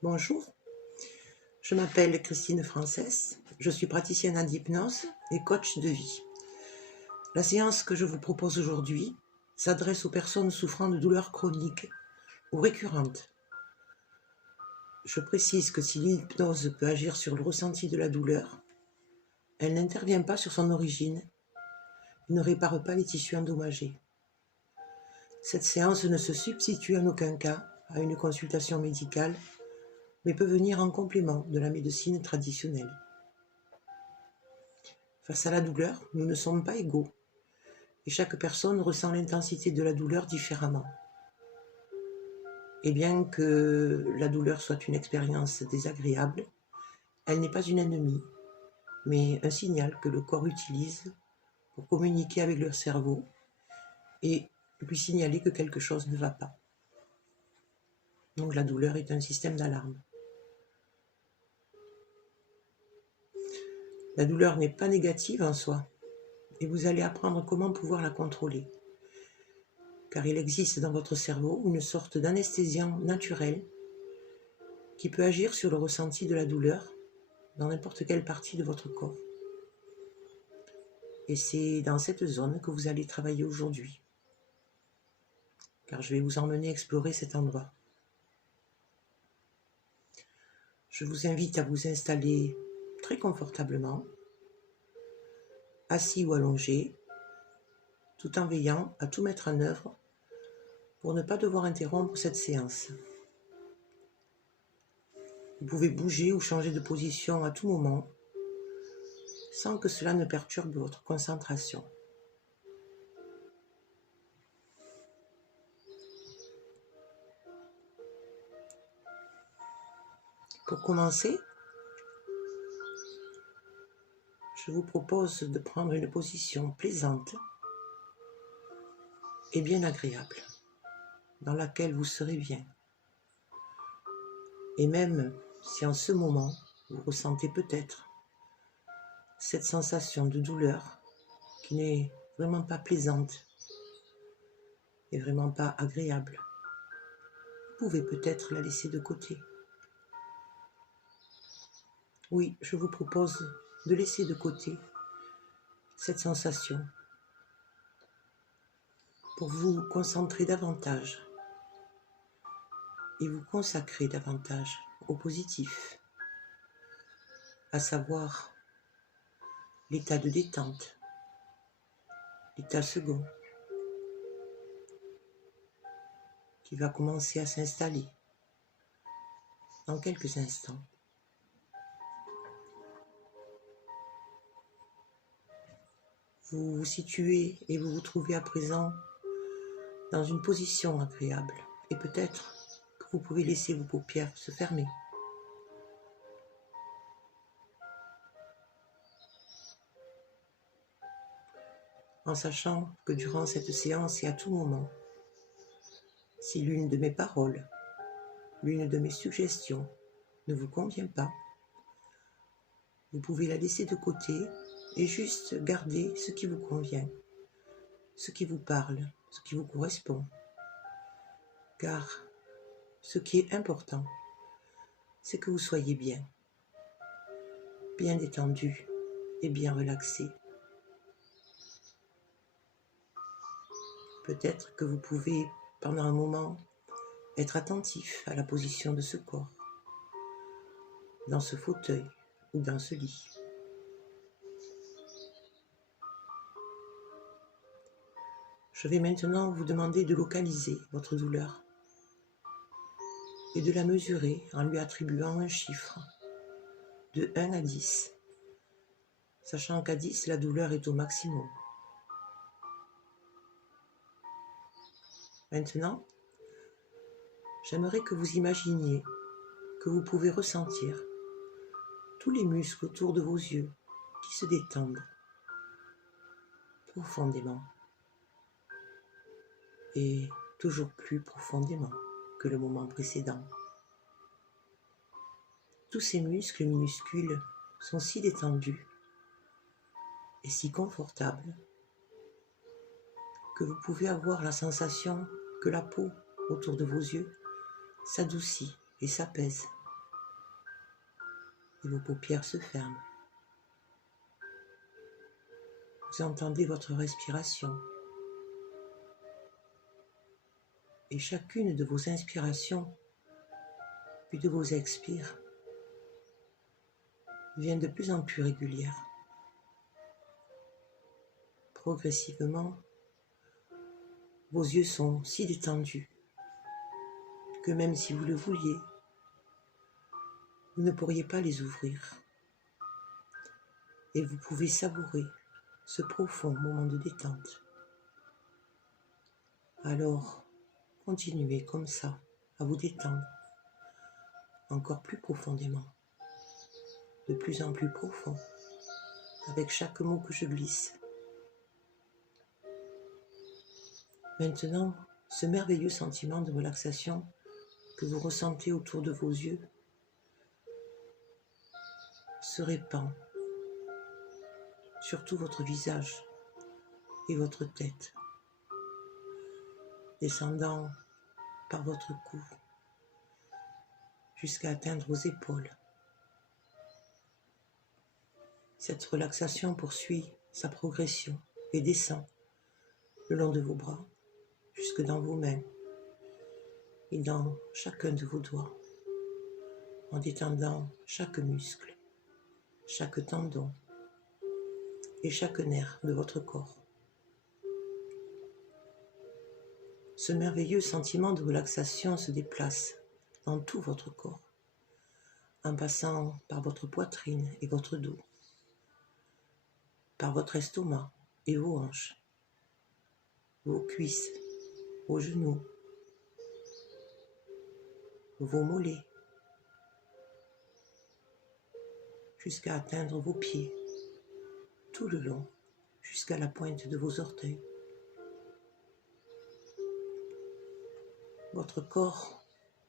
Bonjour, je m'appelle Christine Frances, je suis praticienne en hypnose et coach de vie. La séance que je vous propose aujourd'hui s'adresse aux personnes souffrant de douleurs chroniques ou récurrentes. Je précise que si l'hypnose peut agir sur le ressenti de la douleur, elle n'intervient pas sur son origine et ne répare pas les tissus endommagés. Cette séance ne se substitue en aucun cas à une consultation médicale, mais peut venir en complément de la médecine traditionnelle. Face à la douleur, nous ne sommes pas égaux et chaque personne ressent l'intensité de la douleur différemment. Et bien que la douleur soit une expérience désagréable, elle n'est pas une ennemie, mais un signal que le corps utilise pour communiquer avec le cerveau et lui signaler que quelque chose ne va pas. Donc la douleur est un système d'alarme. La douleur n'est pas négative en soi, et vous allez apprendre comment pouvoir la contrôler. Car il existe dans votre cerveau une sorte d'anesthésiant naturel qui peut agir sur le ressenti de la douleur dans n'importe quelle partie de votre corps. Et c'est dans cette zone que vous allez travailler aujourd'hui, car je vais vous emmener explorer cet endroit. Je vous invite à vous installer très confortablement, assis ou allongé, tout en veillant à tout mettre en œuvre pour ne pas devoir interrompre cette séance. Vous pouvez bouger ou changer de position à tout moment, sans que cela ne perturbe votre concentration. Pour commencer, je vous propose de prendre une position plaisante et bien agréable, dans laquelle vous serez bien. Et même si en ce moment, vous ressentez peut-être cette sensation de douleur qui n'est vraiment pas plaisante et vraiment pas agréable, vous pouvez peut-être la laisser de côté. Oui, je vous propose de laisser de côté cette sensation pour vous concentrer davantage et vous consacrer davantage au positif, à savoir l'état de détente, l'état second, qui va commencer à s'installer dans quelques instants. Vous vous situez et vous vous trouvez à présent dans une position agréable et peut-être que vous pouvez laisser vos paupières se fermer. En sachant que durant cette séance et à tout moment, si l'une de mes paroles, l'une de mes suggestions ne vous convient pas, vous pouvez la laisser de côté et juste garder ce qui vous convient, ce qui vous parle, ce qui vous correspond. Car ce qui est important, c'est que vous soyez bien détendu et bien relaxé. Peut-être que vous pouvez, pendant un moment, être attentif à la position de ce corps, dans ce fauteuil ou dans ce lit. Je vais maintenant vous demander de localiser votre douleur et de la mesurer en lui attribuant un chiffre de 1 à 10, sachant qu'à 10, la douleur est au maximum. Maintenant, j'aimerais que vous imaginiez que vous pouvez ressentir tous les muscles autour de vos yeux qui se détendent profondément et toujours plus profondément que le moment précédent. Tous ces muscles minuscules sont si détendus et si confortables que vous pouvez avoir la sensation que la peau autour de vos yeux s'adoucit et s'apaise et vos paupières se ferment. Vous entendez votre respiration et chacune de vos inspirations puis de vos expires devient de plus en plus régulière. Progressivement, vos yeux sont si détendus que même si vous le vouliez, vous ne pourriez pas les ouvrir. Et vous pouvez savourer ce profond moment de détente. Alors, continuez comme ça à vous détendre encore plus profondément, de plus en plus profond, avec chaque mot que je glisse. Maintenant, ce merveilleux sentiment de relaxation que vous ressentez autour de vos yeux se répand sur tout votre visage et votre tête, descendant par votre cou jusqu'à atteindre vos épaules. Cette relaxation poursuit sa progression et descend le long de vos bras jusque dans vos mains et dans chacun de vos doigts, en détendant chaque muscle, chaque tendon et chaque nerf de votre corps. Ce merveilleux sentiment de relaxation se déplace dans tout votre corps, en passant par votre poitrine et votre dos, par votre estomac et vos hanches, vos cuisses, vos genoux, vos mollets, jusqu'à atteindre vos pieds, tout le long, jusqu'à la pointe de vos orteils. Votre corps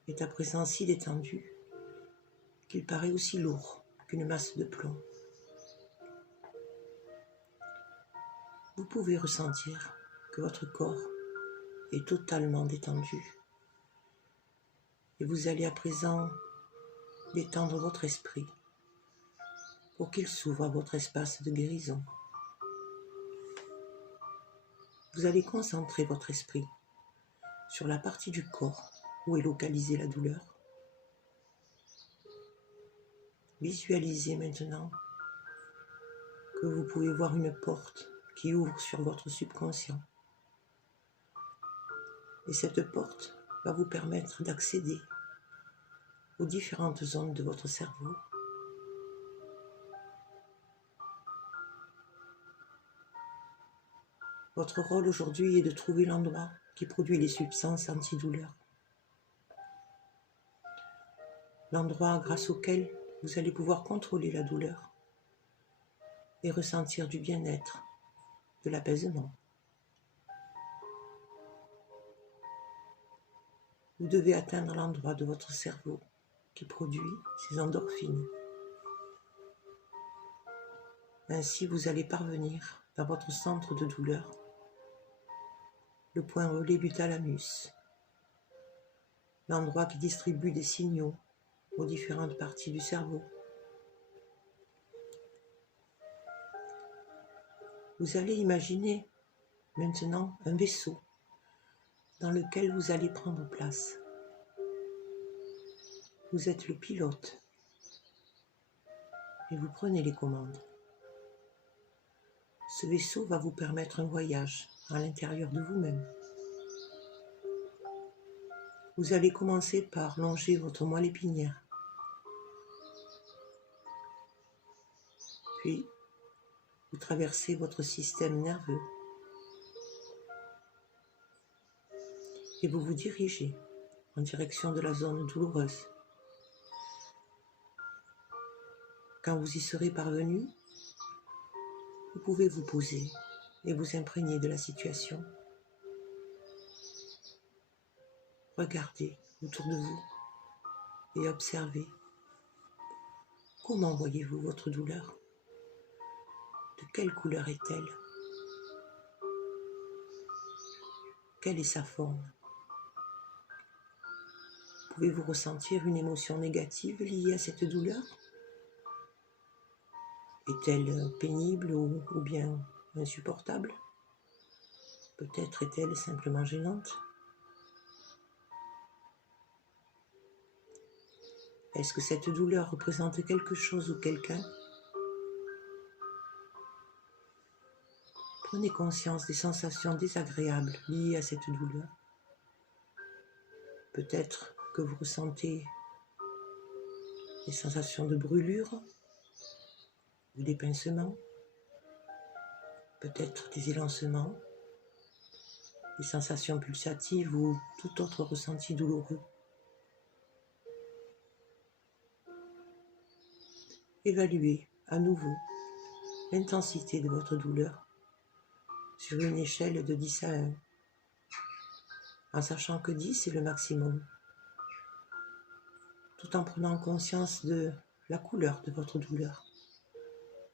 est à présent si détendu qu'il paraît aussi lourd qu'une masse de plomb. Vous pouvez ressentir que votre corps est totalement détendu et vous allez à présent détendre votre esprit pour qu'il s'ouvre à votre espace de guérison. Vous allez concentrer votre esprit sur la partie du corps où est localisée la douleur. Visualisez maintenant que vous pouvez voir une porte qui ouvre sur votre subconscient. Et cette porte va vous permettre d'accéder aux différentes zones de votre cerveau. Votre rôle aujourd'hui est de trouver l'endroit qui produit les substances antidouleurs. L'endroit grâce auquel vous allez pouvoir contrôler la douleur et ressentir du bien-être, de l'apaisement. Vous devez atteindre l'endroit de votre cerveau qui produit ces endorphines. Ainsi, vous allez parvenir dans votre centre de douleur, le point relais du thalamus, l'endroit qui distribue des signaux aux différentes parties du cerveau. Vous allez imaginer maintenant un vaisseau dans lequel vous allez prendre place. Vous êtes le pilote et vous prenez les commandes. Ce vaisseau va vous permettre un voyage à l'intérieur de vous-même. Vous allez commencer par longer votre moelle épinière. Puis, vous traversez votre système nerveux et vous vous dirigez en direction de la zone douloureuse. Quand vous y serez parvenu, vous pouvez vous poser et vous imprégner de la situation. Regardez autour de vous et observez. Comment voyez-vous votre douleur? De quelle couleur est-elle? Quelle est sa forme? Pouvez-vous ressentir une émotion négative liée à cette douleur? Est-elle pénible ou bien insupportable? Peut-être est-elle simplement gênante? Est-ce que cette douleur représente quelque chose ou quelqu'un? Prenez conscience des sensations désagréables liées à cette douleur. Peut-être que vous ressentez des sensations de brûlure ou des pincements, peut-être des élancements, des sensations pulsatives ou tout autre ressenti douloureux. Évaluez à nouveau l'intensité de votre douleur sur une échelle de 10 à 1, en sachant que 10 est le maximum, tout en prenant conscience de la couleur de votre douleur,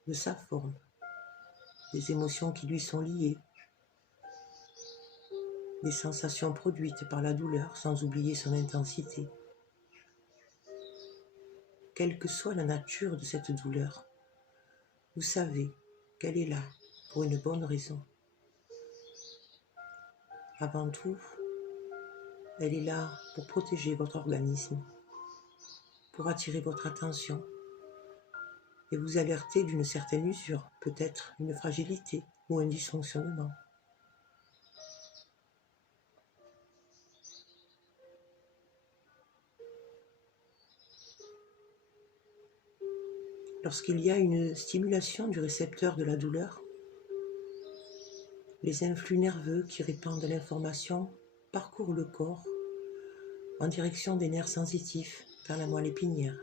de sa forme, des émotions qui lui sont liées, des sensations produites par la douleur sans oublier son intensité. Quelle que soit la nature de cette douleur, vous savez qu'elle est là pour une bonne raison. Avant tout, elle est là pour protéger votre organisme, pour attirer votre attention et vous alerter d'une certaine usure, peut-être une fragilité ou un dysfonctionnement. Lorsqu'il y a une stimulation du récepteur de la douleur, les influx nerveux qui répandent l'information parcourent le corps en direction des nerfs sensitifs vers la moelle épinière.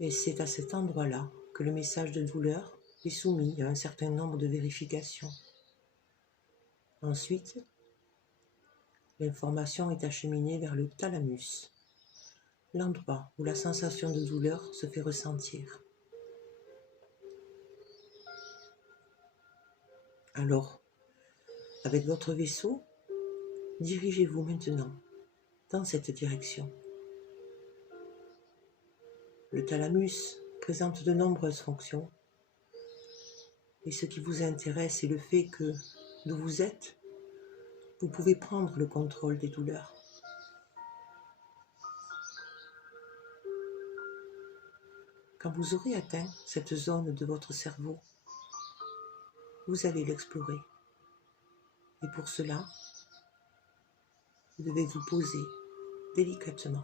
Et c'est à cet endroit-là que le message de douleur est soumis à un certain nombre de vérifications. Ensuite, l'information est acheminée vers le thalamus, l'endroit où la sensation de douleur se fait ressentir. Alors, avec votre vaisseau, dirigez-vous maintenant dans cette direction. Le thalamus présente de nombreuses fonctions et ce qui vous intéresse est le fait que, d'où vous êtes, vous pouvez prendre le contrôle des douleurs. Quand vous aurez atteint cette zone de votre cerveau, vous allez l'explorer. Et pour cela, vous devez vous poser délicatement.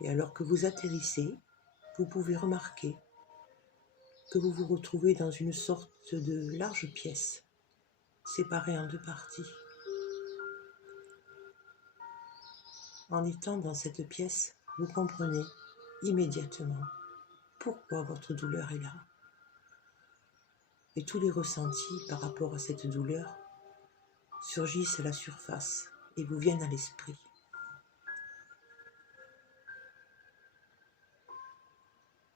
Et alors que vous atterrissez, vous pouvez remarquer que vous vous retrouvez dans une sorte de large pièce, séparée en deux parties. En étant dans cette pièce, vous comprenez immédiatement pourquoi votre douleur est là. Et tous les ressentis par rapport à cette douleur surgissent à la surface et vous viennent à l'esprit.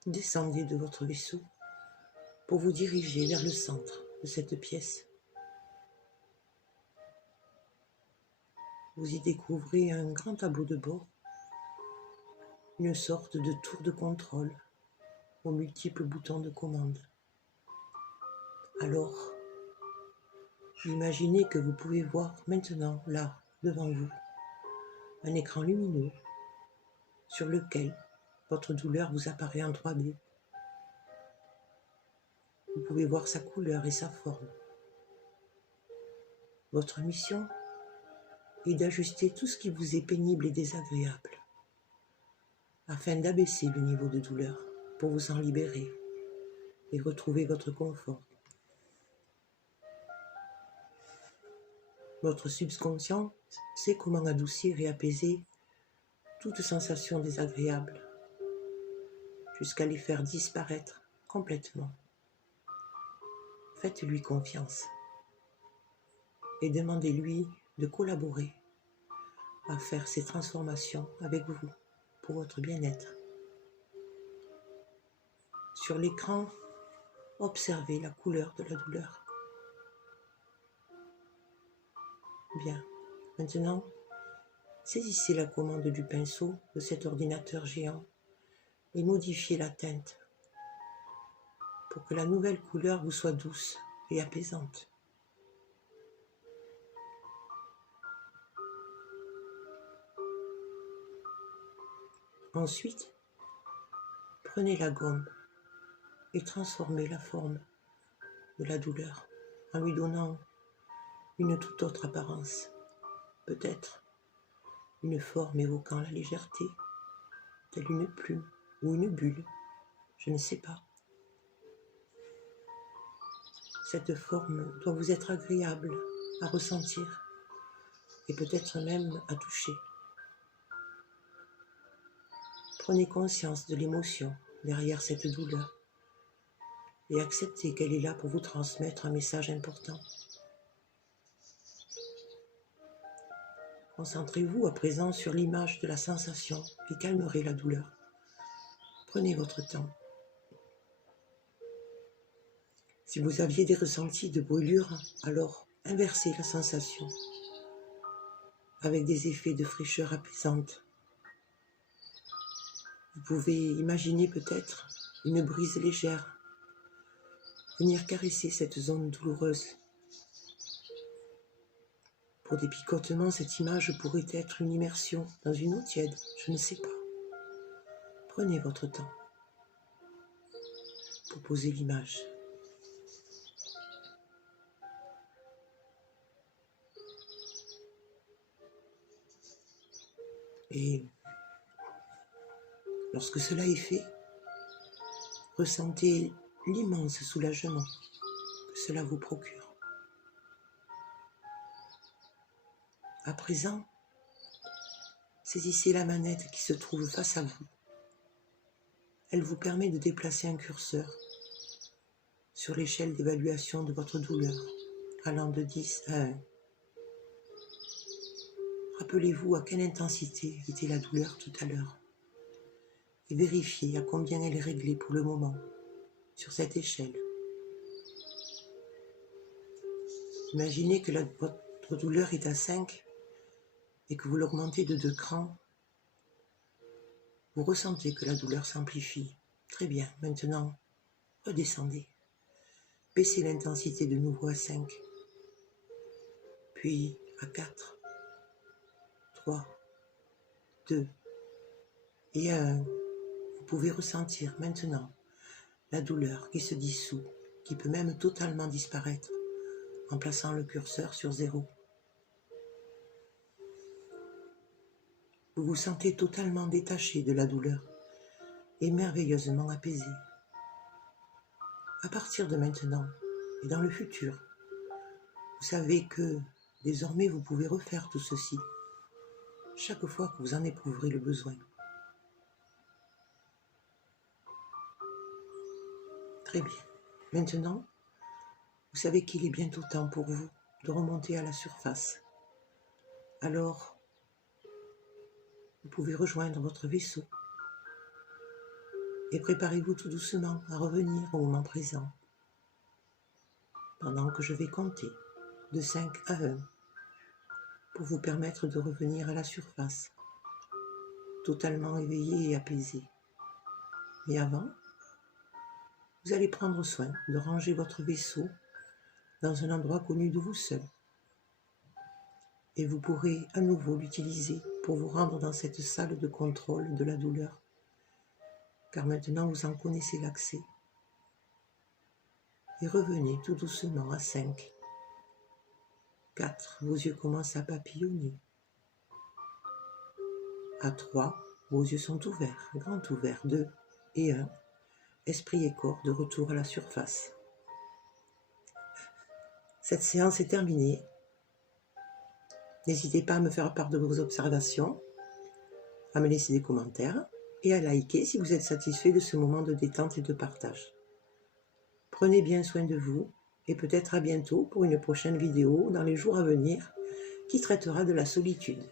Descendez de votre vaisseau pour vous diriger vers le centre de cette pièce. Vous y découvrez un grand tableau de bord, une sorte de tour de contrôle aux multiples boutons de commande. Alors, imaginez que vous pouvez voir maintenant, là, devant vous, un écran lumineux sur lequel votre douleur vous apparaît en 3D. Vous pouvez voir sa couleur et sa forme. Votre mission est d'ajuster tout ce qui vous est pénible et désagréable, afin d'abaisser le niveau de douleur pour vous en libérer et retrouver votre confort. Votre subconscient sait comment adoucir et apaiser toute sensation désagréable, jusqu'à les faire disparaître complètement. Faites-lui confiance et demandez-lui de collaborer à faire ces transformations avec vous pour votre bien-être. Sur l'écran, observez la couleur de la douleur. Bien, maintenant, saisissez la commande du pinceau de cet ordinateur géant et modifiez la teinte pour que la nouvelle couleur vous soit douce et apaisante. Ensuite, prenez la gomme et transformez la forme de la douleur en lui donnant une toute autre apparence, peut-être une forme évoquant la légèreté, telle une plume ou une bulle, je ne sais pas. Cette forme doit vous être agréable à ressentir et peut-être même à toucher. Prenez conscience de l'émotion derrière cette douleur et acceptez qu'elle est là pour vous transmettre un message important. Concentrez-vous à présent sur l'image de la sensation qui calmerait la douleur. Prenez votre temps. Si vous aviez des ressentis de brûlure, alors inversez la sensation avec des effets de fraîcheur apaisante. Vous pouvez imaginer peut-être une brise légère venir caresser cette zone douloureuse. Pour des picotements, cette image pourrait être une immersion dans une eau tiède, je ne sais pas. Prenez votre temps pour poser l'image. Et lorsque cela est fait, ressentez l'immense soulagement que cela vous procure. À présent, saisissez la manette qui se trouve face à vous. Elle vous permet de déplacer un curseur sur l'échelle d'évaluation de votre douleur, allant de 10 à 1. Rappelez-vous à quelle intensité était la douleur tout à l'heure et vérifiez à combien elle est réglée pour le moment sur cette échelle. Imaginez que votre douleur est à 5 et que vous l'augmentez de 2 crans. Vous ressentez que la douleur s'amplifie. Très bien, maintenant, redescendez. Baissez l'intensité de nouveau à 5, puis à 4, 3, 2 et à 1. Vous pouvez ressentir maintenant la douleur qui se dissout, qui peut même totalement disparaître en plaçant le curseur sur 0. Vous vous sentez totalement détaché de la douleur et merveilleusement apaisé. À partir de maintenant et dans le futur, vous savez que désormais vous pouvez refaire tout ceci chaque fois que vous en éprouverez le besoin. Très bien. Maintenant, vous savez qu'il est bientôt temps pour vous de remonter à la surface. Alors, vous pouvez rejoindre votre vaisseau et préparez-vous tout doucement à revenir au moment présent, pendant que je vais compter de 5 à 1 pour vous permettre de revenir à la surface, totalement éveillé et apaisé. Mais avant, vous allez prendre soin de ranger votre vaisseau dans un endroit connu de vous seul. Et vous pourrez à nouveau l'utiliser pour vous rendre dans cette salle de contrôle de la douleur, car maintenant vous en connaissez l'accès. Et revenez tout doucement à 5, 4, vos yeux commencent à papillonner. À 3, vos yeux sont ouverts, grand ouverts. 2 et 1, esprit et corps de retour à la surface. Cette séance est terminée. N'hésitez pas à me faire part de vos observations, à me laisser des commentaires et à liker si vous êtes satisfait de ce moment de détente et de partage. Prenez bien soin de vous et peut-être à bientôt pour une prochaine vidéo dans les jours à venir qui traitera de la solitude.